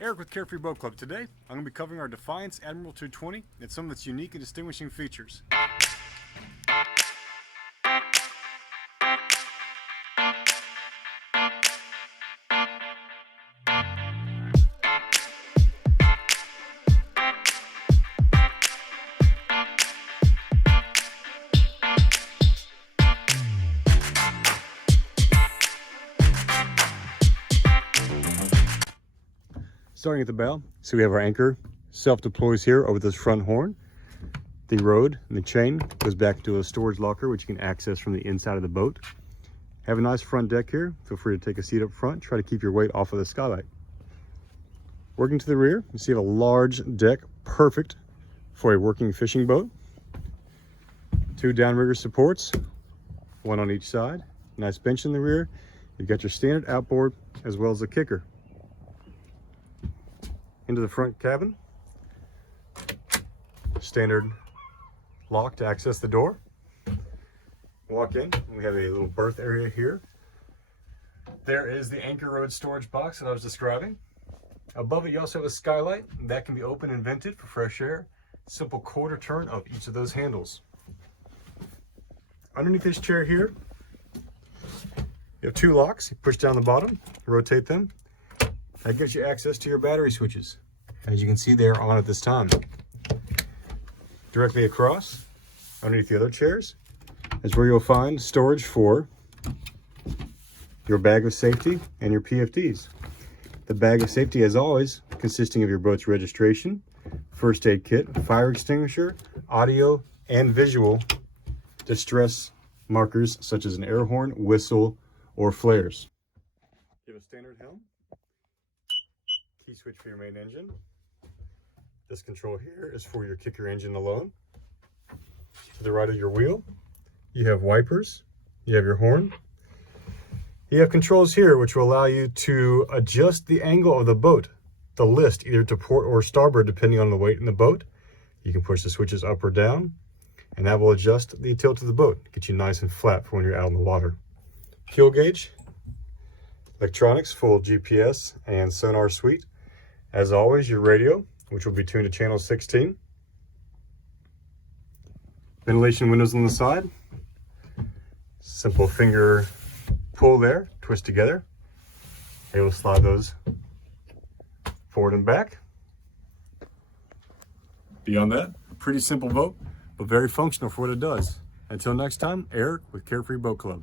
Eric with Carefree Boat Club. Today, I'm going to be covering our Defiance Admiral 220 and some of its unique and distinguishing features. Starting at the bow, so we have our anchor self-deploys here over this front horn. The rod and the chain goes back into a storage locker, which you can access from the inside of the boat. Have a nice front deck here. Feel free to take a seat up front. Try to keep your weight off of the skylight. Working to the rear, you see you have a large deck, perfect for a working fishing boat. Two downrigger supports, one on each side. Nice bench in the rear. You've got your standard outboard as well as a kicker. Into the front cabin, standard lock to access the door. Walk in, we have a little berth area here. There is the anchor rod storage box that I was describing. Above it you also have a skylight that can be open and vented for fresh air. Simple quarter turn of each of those handles. Underneath this chair here, you have two locks. You push down the bottom, rotate them. That gives you access to your battery switches. As you can see, they are on at this time. Directly across, underneath the other chairs, is where you'll find storage for your bag of safety and your PFDs. The bag of safety, as always, consisting of your boat's registration, first aid kit, fire extinguisher, audio and visual distress markers such as an air horn, whistle, or flares. You have a standard helm. Key switch for your main engine. This control here is for your kicker engine alone. To the right of your wheel, you have wipers, you have your horn. You have controls here which will allow you to adjust the angle of the boat, the list, either to port or starboard depending on the weight in the boat. You can push the switches up or down, and that will adjust the tilt of the boat, get you nice and flat for when you're out in the water. Fuel gauge, electronics, full GPS and sonar suite. As always, your radio, which will be tuned to channel 16. Ventilation windows on the side. Simple finger pull there, twist together. Able to slide those forward and back. Beyond that, pretty simple boat, but very functional for what it does. Until next time, Eric with Carefree Boat Club.